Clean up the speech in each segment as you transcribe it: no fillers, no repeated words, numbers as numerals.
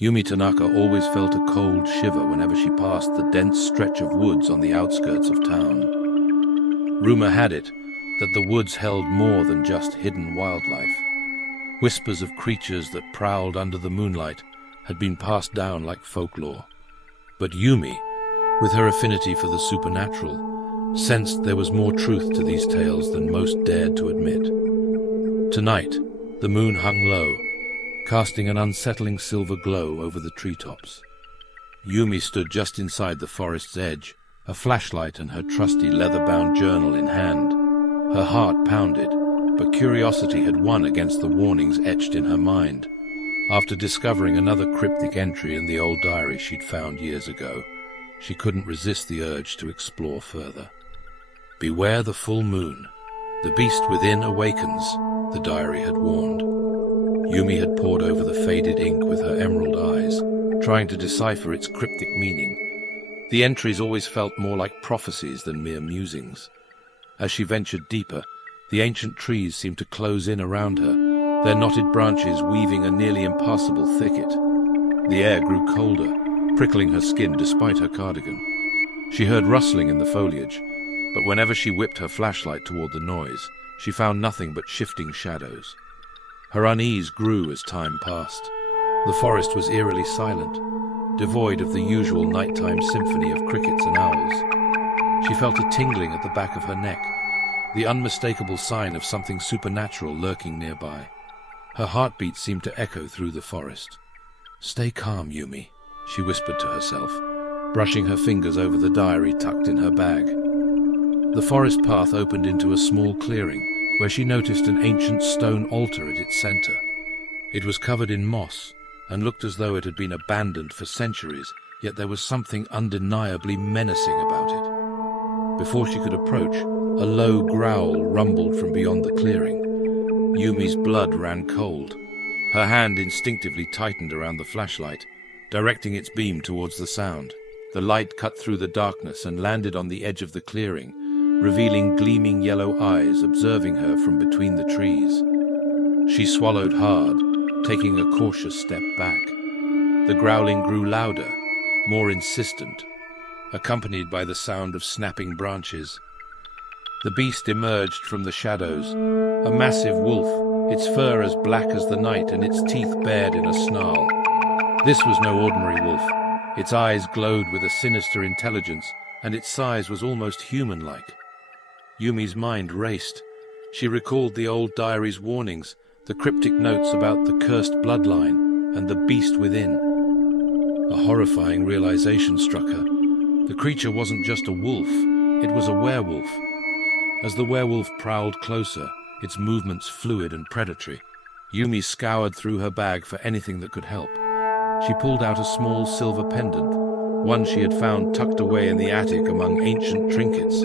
Yumi Tanaka always felt a cold shiver whenever she passed the dense stretch of woods on the outskirts of town. Rumor had it that the woods held more than just hidden wildlife. Whispers of creatures that prowled under the moonlight had been passed down like folklore. But Yumi, with her affinity for the supernatural, sensed there was more truth to these tales than most dared to admit. Tonight, the moon hung low, casting an unsettling silver glow over the treetops. Yumi stood just inside the forest's edge, a flashlight and her trusty leather-bound journal in hand. Her heart pounded, but curiosity had won against the warnings etched in her mind. After discovering another cryptic entry in the old diary she'd found years ago, she couldn't resist the urge to explore further. "Beware the full moon. The beast within awakens," the diary had warned. Yumi had pored over the faded ink with her emerald eyes, trying to decipher its cryptic meaning. The entries always felt more like prophecies than mere musings. As she ventured deeper, the ancient trees seemed to close in around her, their knotted branches weaving a nearly impassable thicket. The air grew colder, prickling her skin despite her cardigan. She heard rustling in the foliage, but whenever she whipped her flashlight toward the noise, she found nothing but shifting shadows. Her unease grew as time passed. The forest was eerily silent, devoid of the usual nighttime symphony of crickets and owls. She felt a tingling at the back of her neck, the unmistakable sign of something supernatural lurking nearby. Her heartbeat seemed to echo through the forest. "Stay calm, Yumi," she whispered to herself, brushing her fingers over the diary tucked in her bag. The forest path opened into a small clearing, where she noticed an ancient stone altar at its center. It was covered in moss and looked as though it had been abandoned for centuries, yet there was something undeniably menacing about it. Before she could approach, a low growl rumbled from beyond the clearing. Yumi's blood ran cold. Her hand instinctively tightened around the flashlight, directing its beam towards the sound. The light cut through the darkness and landed on the edge of the clearing, revealing gleaming yellow eyes observing her from between the trees. She swallowed hard, taking a cautious step back. The growling grew louder, more insistent, accompanied by the sound of snapping branches. The beast emerged from the shadows, a massive wolf, its fur as black as the night and its teeth bared in a snarl. This was no ordinary wolf. Its eyes glowed with a sinister intelligence, and its size was almost human-like. Yumi's mind raced. She recalled the old diary's warnings, the cryptic notes about the cursed bloodline and the beast within. A horrifying realization struck her. The creature wasn't just a wolf, it was a werewolf. As the werewolf prowled closer, its movements fluid and predatory, Yumi scoured through her bag for anything that could help. She pulled out a small silver pendant, one she had found tucked away in the attic among ancient trinkets.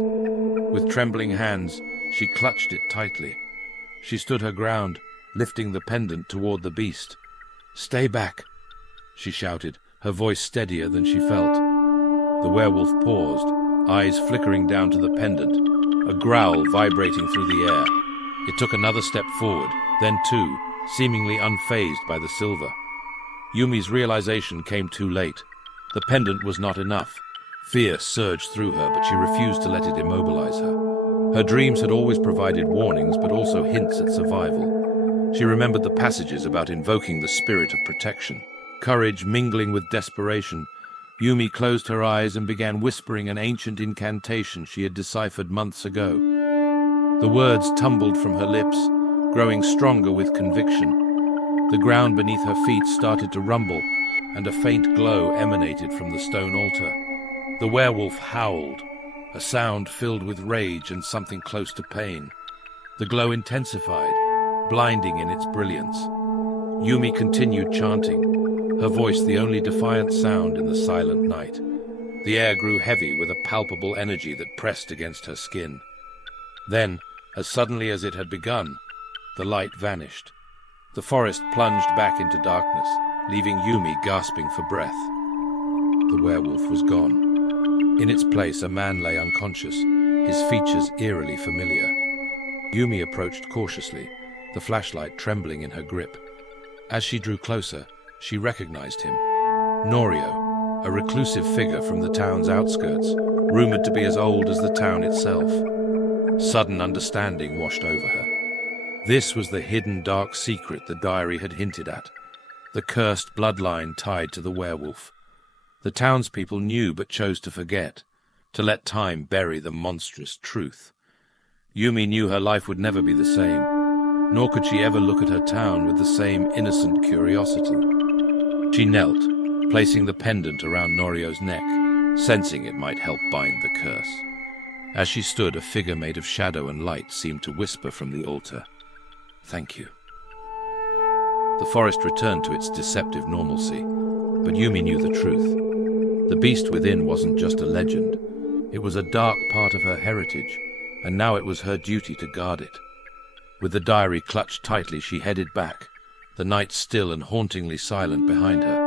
With trembling hands, she clutched it tightly. She stood her ground, lifting the pendant toward the beast. "Stay back," she shouted, her voice steadier than she felt. The werewolf paused, eyes flickering down to the pendant, a growl vibrating through the air. It took another step forward, then two, seemingly unfazed by the silver. Yumi's realization came too late. The pendant was not enough. Fear surged through her, but she refused to let it immobilize her. Her dreams had always provided warnings, but also hints at survival. She remembered the passages about invoking the spirit of protection. Courage mingling with desperation, Yumi closed her eyes and began whispering an ancient incantation she had deciphered months ago. The words tumbled from her lips, growing stronger with conviction. The ground beneath her feet started to rumble, and a faint glow emanated from the stone altar. The werewolf howled, a sound filled with rage and something close to pain. The glow intensified, blinding in its brilliance. Yumi continued chanting, her voice the only defiant sound in the silent night. The air grew heavy with a palpable energy that pressed against her skin. Then, as suddenly as it had begun, the light vanished. The forest plunged back into darkness, leaving Yumi gasping for breath. The werewolf was gone. In its place, a man lay unconscious, his features eerily familiar. Yumi approached cautiously, the flashlight trembling in her grip. As she drew closer, she recognized him. Norio, a reclusive figure from the town's outskirts, rumored to be as old as the town itself. Sudden understanding washed over her. This was the hidden dark secret the diary had hinted at, the cursed bloodline tied to the werewolf. The townspeople knew but chose to forget, to let time bury the monstrous truth. Yumi knew her life would never be the same, nor could she ever look at her town with the same innocent curiosity. She knelt, placing the pendant around Norio's neck, sensing it might help bind the curse. As she stood, a figure made of shadow and light seemed to whisper from the altar, "Thank you." The forest returned to its deceptive normalcy, but Yumi knew the truth. The beast within wasn't just a legend. It was a dark part of her heritage, and now it was her duty to guard it. With the diary clutched tightly, she headed back, the night still and hauntingly silent behind her.